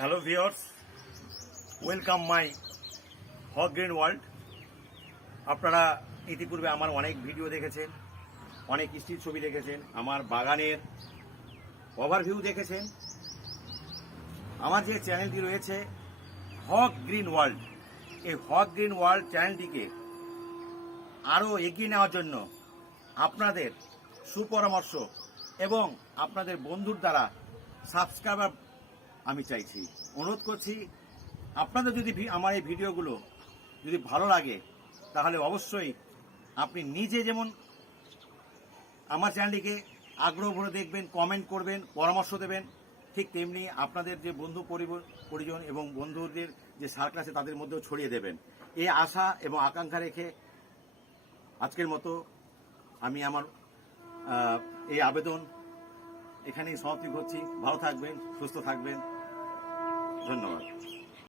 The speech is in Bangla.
Hello viewers, welcome my Haque green world. আপনারা ইতিপূর্বে আমার অনেক ভিডিও দেখেছেন, অনেক স্ট্রিট ছবি দেখেছেন, আমার বাগানের ওভারভিউ দেখেছেন। আমার যে চ্যানেলটি রয়েছে হক গ্রিন ওয়ার্ল্ড, এই হক গ্রিন ওয়ার্ল্ড চ্যানেলটিকে আরও এগিয়ে নেওয়ার জন্য আপনাদের সুপরামর্শ এবং আপনাদের বন্ধুর দ্বারা সাবস্ক্রাইবার আমি চাইছি, অনুরোধ করছি। আপনাদের যদি আমার এই ভিডিওগুলো যদি ভালো লাগে তাহলে অবশ্যই আপনি নিজে যেমন আমার চ্যানেলটিকে আগ্রহ ভরে দেখবেন, কমেন্ট করবেন, পরামর্শ দেবেন, ঠিক তেমনি আপনাদের যে বন্ধু পরিজন এবং বন্ধুদের যে সার্কেল আছে তাদের মধ্যেও ছড়িয়ে দেবেন। এই আশা এবং আকাঙ্ক্ষা রেখে আজকের মতো আমি আমার এই আবেদন এখানেই সমাপ্তি করছি। ভালো থাকবেন, সুস্থ থাকবেন। ধন্যবাদ।